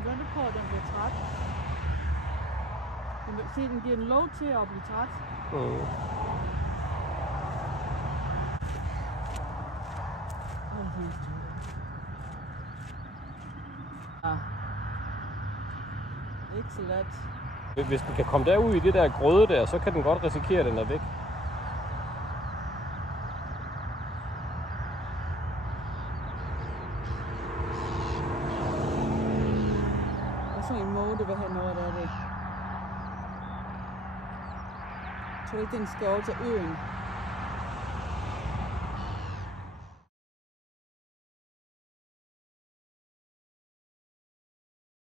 Den venter på, at den bliver træt. Den vil se, den giver den lov til at blive træt. Ja. Ikke så let. Hvis den kan komme derud i det der grøde der, så kan den godt risikere, at den er væk. Og så en måge, det vil have noget af det. Jeg tror ikke, den skal over til øen.